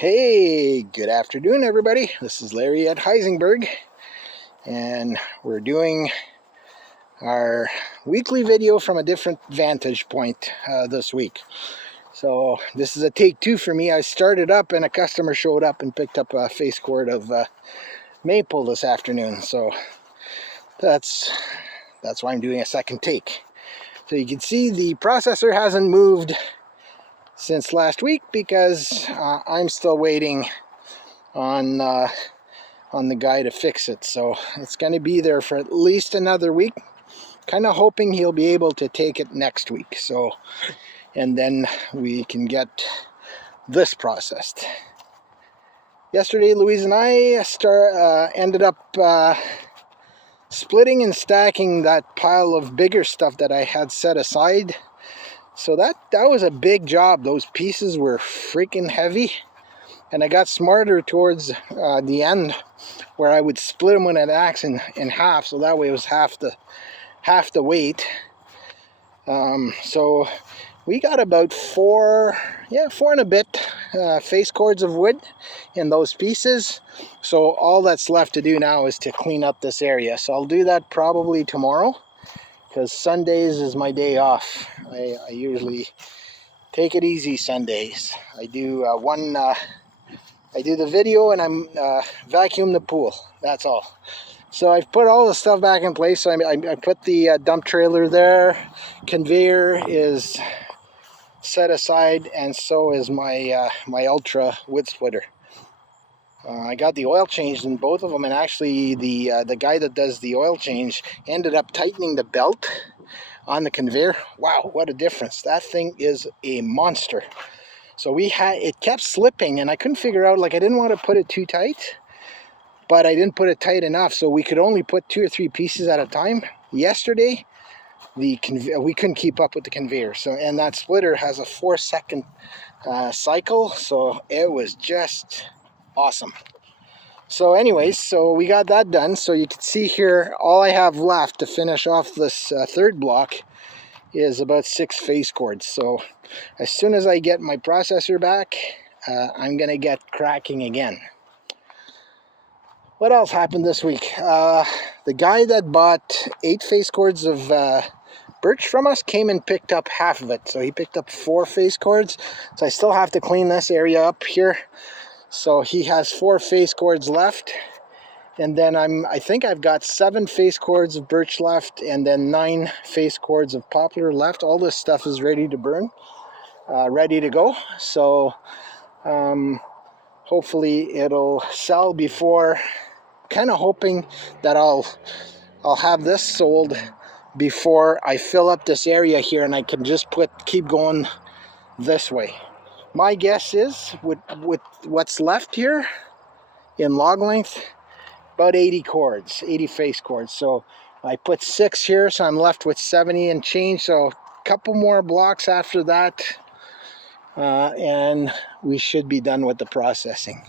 Hey, good afternoon, everybody. This is Larry at Heisenberg, and we're doing our weekly video from a different vantage point this week. So this is a take two for me. I started up and a customer showed up and picked up a face cord of maple this afternoon. So that's why I'm doing a second take. So you can see the processor hasn't moved since last week because I'm still waiting on the guy to fix it. So it's going to be there for at least another week. Kind of hoping he'll be able to take it next week. So, and then we can get this processed. Yesterday, Louise and I ended up splitting and stacking that pile of bigger stuff that I had set aside. So that was a big job. Those pieces were freaking heavy. And I got smarter towards the end, where I would split them with an axe in half, so that way it was half the weight. So we got about four and a bit face cords of wood in those pieces. So all that's left to do now is to clean up this area. So I'll do that probably tomorrow, because Sundays is my day off. I usually take it easy Sundays. I do I do the video and I'm vacuum the pool. That's all. So I've put all the stuff back in place. So I put the dump trailer there. Conveyor is set aside, and so is my my Ultra wood splitter. I got the oil changed in both of them, and actually the guy that does the oil change ended up tightening the belt on the conveyor. Wow, what a difference! That thing is a monster. So it kept slipping, and I couldn't figure out, like, I didn't want to put it too tight, but I didn't put it tight enough, so we could only put 2 or 3 pieces at a time. Yesterday, we couldn't keep up with the conveyor. So, and that splitter has a 4-second cycle, so it was just awesome. So anyways, so we got that done. So you can see here, all I have left to finish off this third block is about 6 face cords. So as soon as I get my processor back, I'm gonna get cracking again. What else happened this week? The guy that bought 8 face cords of birch from us came and picked up half of it. So he picked up 4 face cords. So I still have to clean this area up here. So he has 4 face cords left. And then I think I've got 7 face cords of birch left, and then 9 face cords of poplar left. All this stuff is ready to burn, ready to go. So hopefully it'll sell before, kind of hoping that I'll have this sold before I fill up this area here, and I can just keep going this way. My guess is with what's left here in log length, about 80 cords, 80 face cords. So I put 6 here, so I'm left with 70 and change. So a couple more blocks after that, and we should be done with the processing.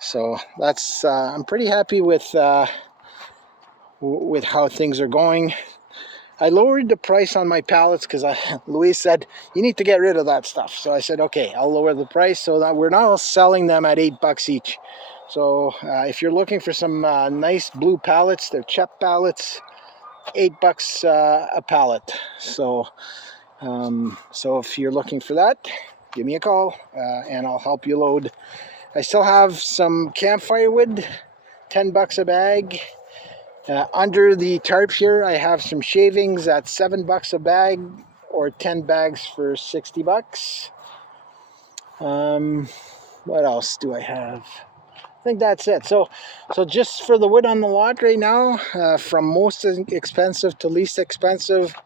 So that's I'm pretty happy with how things are going. I lowered the price on my pallets because Louise said, you need to get rid of that stuff. So I said, okay, I'll lower the price, so that we're now selling them at $8 each. So if you're looking for some nice blue pallets, they're CHEP pallets, $8 a pallet. So so if you're looking for that, give me a call and I'll help you load. I still have some campfire wood, $10 a bag. Under the tarp here, I have some shavings at $7 a bag, or 10 bags for $60. What else do I have? I think that's it. So just for the wood on the lot right now, from most expensive to least expensive,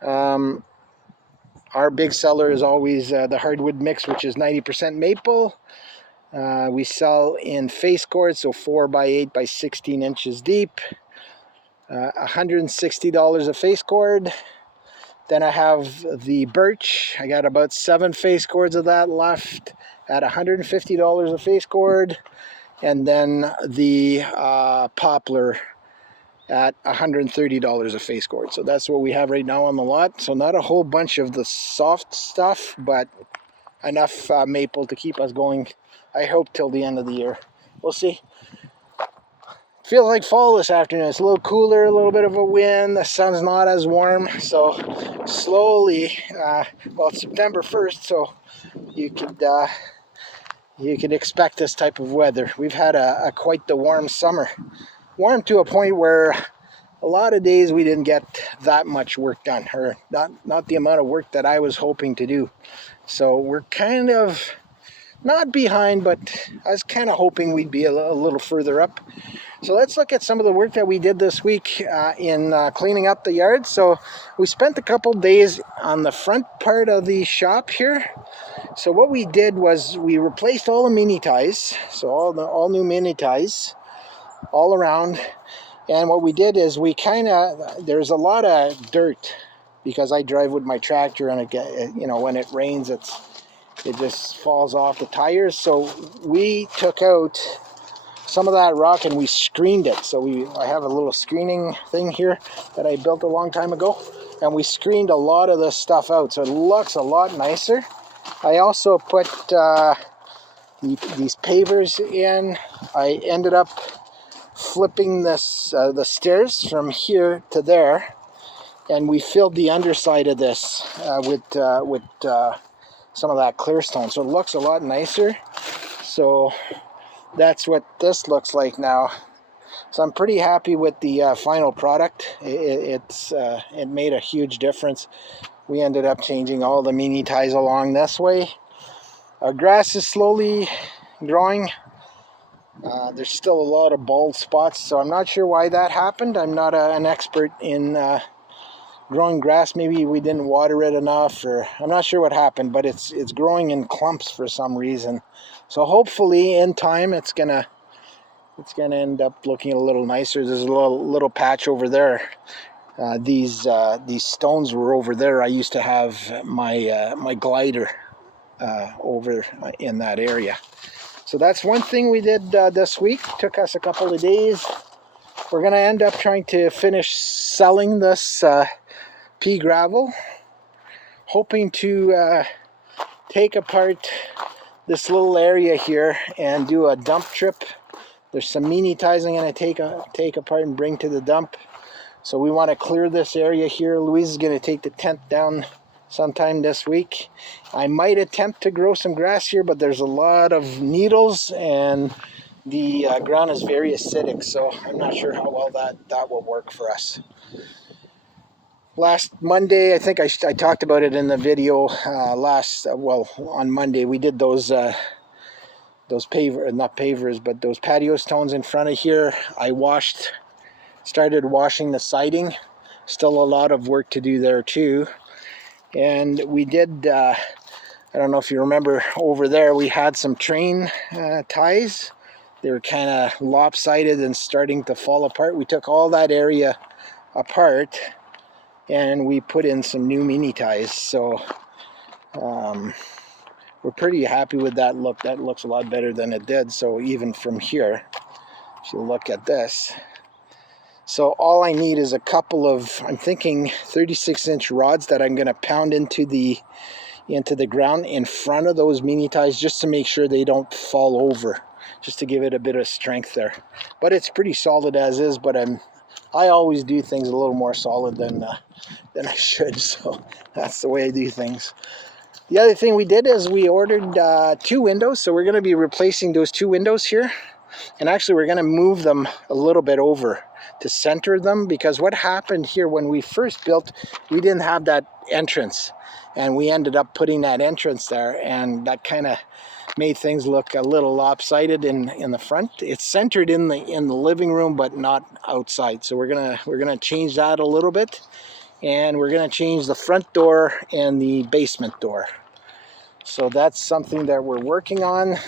our big seller is always the hardwood mix, which is 90% maple. We sell in face cords, so 4 by 8 by 16 inches deep. $160 a face cord. Then I have the birch. I got about 7 face cords of that left at $150 a face cord. And then the poplar at $130 a face cord. So that's what we have right now on the lot. So not a whole bunch of the soft stuff, but enough maple to keep us going, I hope, till the end of the year. We'll see. Feels like fall this afternoon. It's a little cooler, a little bit of a wind. The sun's not as warm, so slowly, well, it's September 1st, so you could expect this type of weather. We've had a quite the warm summer. Warm to a point where a lot of days we didn't get that much work done, or not the amount of work that I was hoping to do. So we're kind of not behind, but I was kind of hoping we'd be a little further up. So let's look at some of the work that we did this week in cleaning up the yard. So we spent a couple days on the front part of the shop here. So what we did was we replaced all the mini ties, so all new mini ties all around. And what we did is we there's a lot of dirt because I drive with my tractor, and when it rains, it just falls off the tires. So we took out some of that rock and we screened it. So I have a little screening thing here that I built a long time ago, and we screened a lot of this stuff out, so it looks a lot nicer. I also put these pavers in. I ended up flipping the stairs from here to there, and we filled the underside of this with some of that clear stone, so it looks a lot nicer. So that's what this looks like now. So I'm pretty happy with the final product. It made a huge difference. We ended up changing all the mini ties along this way. Our grass is slowly growing. There's still a lot of bald spots, so I'm not sure why that happened. I'm not an expert in growing grass. Maybe we didn't water it enough, or I'm not sure what happened, but it's growing in clumps for some reason. So hopefully in time it's gonna end up looking a little nicer. There's a little patch over there. These stones were over there. I used to have my glider over in that area. So that's one thing we did this week. Took us a couple of days. We're gonna end up trying to finish selling this pea gravel, hoping to take apart this little area here and do a dump trip. There's some mini ties I'm going to take apart and bring to the dump. So we want to clear this area here. Louise is going to take the tent down sometime this week. I might attempt to grow some grass here, but there's a lot of needles and the ground is very acidic, so I'm not sure how well that will work for us. Last Monday, I think I talked about it in the video. On Monday we did those not pavers, but those patio stones in front of here. I started washing the siding. Still a lot of work to do there too. And we did, I don't know if you remember, over there we had some train ties. They were kind of lopsided and starting to fall apart. We took all that area apart and we put in some new mini ties. So we're pretty happy with that look. That looks a lot better than it did. So even from here, if you look at this, so all I need is a couple of, I'm thinking 36-inch rods that I'm going to pound into the ground in front of those mini ties, just to make sure they don't fall over, just to give it a bit of strength there. But it's pretty solid as is, but I always do things a little more solid than I should, so that's the way I do things. The other thing we did is we ordered 2 windows, so we're going to be replacing those 2 windows here, and actually we're going to move them a little bit over to center them, because what happened here when we first built, we didn't have that entrance, and we ended up putting that entrance there, and that kind of made things look a little lopsided in the front. It's centered in the living room, but not outside. So we're gonna change that a little bit, and we're gonna change the front door and the basement door. So that's something that we're working on.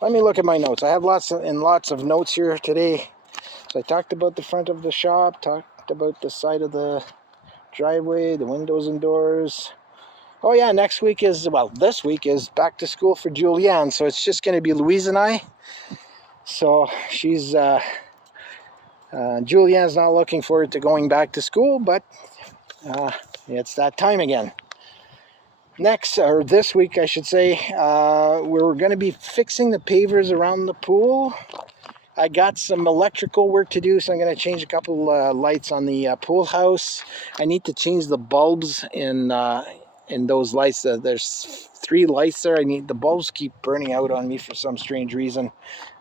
Let me look at my notes. I have lots of notes here today. So I talked about the front of the shop, talked about the side of the driveway, the windows and doors. Oh yeah, this week is back to school for Julianne, so it's just going to be Louise and I. So she's Julianne's not looking forward to going back to school, but it's that time again. next, or this week I should say, we're going to be fixing the pavers around the pool. I got some electrical work to do, so I'm going to change a couple lights on the pool house. I need to change the bulbs in those lights. There's 3 lights there. The bulbs keep burning out on me for some strange reason.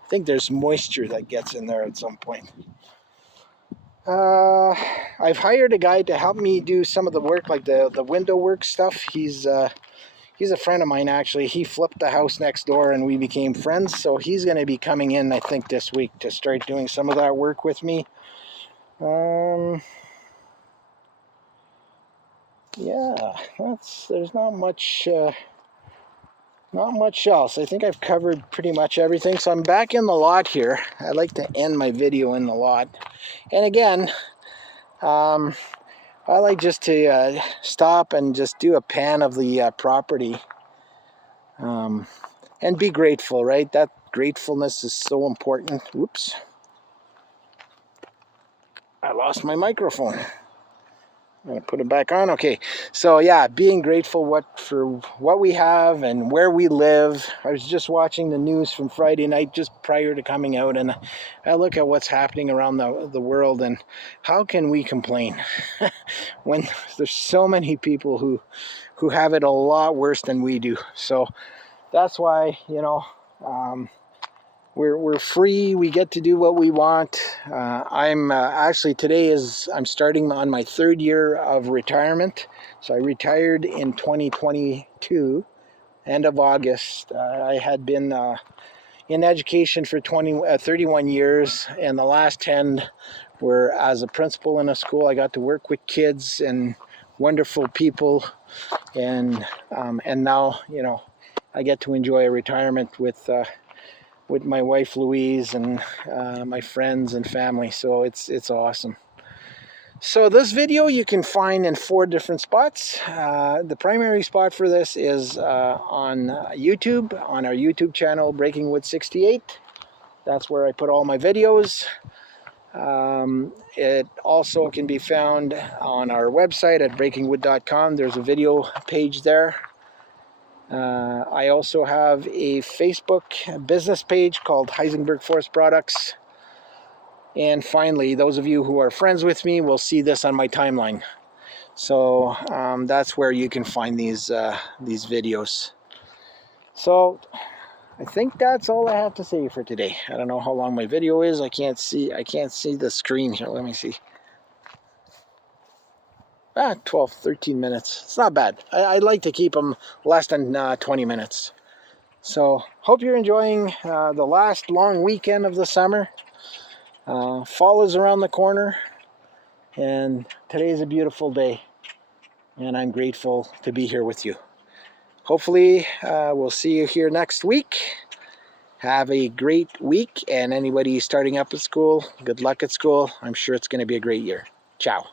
I think there's moisture that gets in there at some point. I've hired a guy to help me do some of the work, like the window work stuff. He's a friend of mine, actually. He flipped the house next door and we became friends. So he's going to be coming in, I think, this week to start doing some of that work with me. Yeah, there's not much else. I think I've covered pretty much everything. So I'm back in the lot here. I like to end my video in the lot. And again, I like just to stop and just do a pan of the property. And be grateful, right? That gratefulness is so important. Whoops. I lost my microphone. I'm going to put it back on. Okay. So yeah, being grateful for what we have and where we live. I was just watching the news from Friday night just prior to coming out, and I look at what's happening around the world, and how can we complain when there's so many people who have it a lot worse than we do. So that's why, we're free. We get to do what we want. I'm actually I'm starting on my 3rd year of retirement. So I retired in 2022, end of August. I had been in education for 31 years, and the last 10 were as a principal in a school. I got to work with kids and wonderful people, and now I get to enjoy a retirement with my wife Louise and my friends and family. So it's awesome. So this video you can find in 4 different spots. The primary spot for this is on YouTube, on our YouTube channel, Breaking Wood 68. That's where I put all my videos. It also can be found on our website at breakingwood.com. There's a video page there. I also have a Facebook business page called Heisenberg Forest Products. And finally, those of you who are friends with me will see this on my timeline. So that's where you can find these videos. So I think that's all I have to say for today. I don't know how long my video is. I can't see the screen here. Let me see. 12, 13 minutes. It's not bad. I like to keep them less than 20 minutes. So hope you're enjoying the last long weekend of the summer. Fall is around the corner, and today is a beautiful day, and I'm grateful to be here with you. Hopefully we'll see you here next week. Have a great week, and anybody starting up at school, good luck at school. I'm sure it's going to be a great year. Ciao.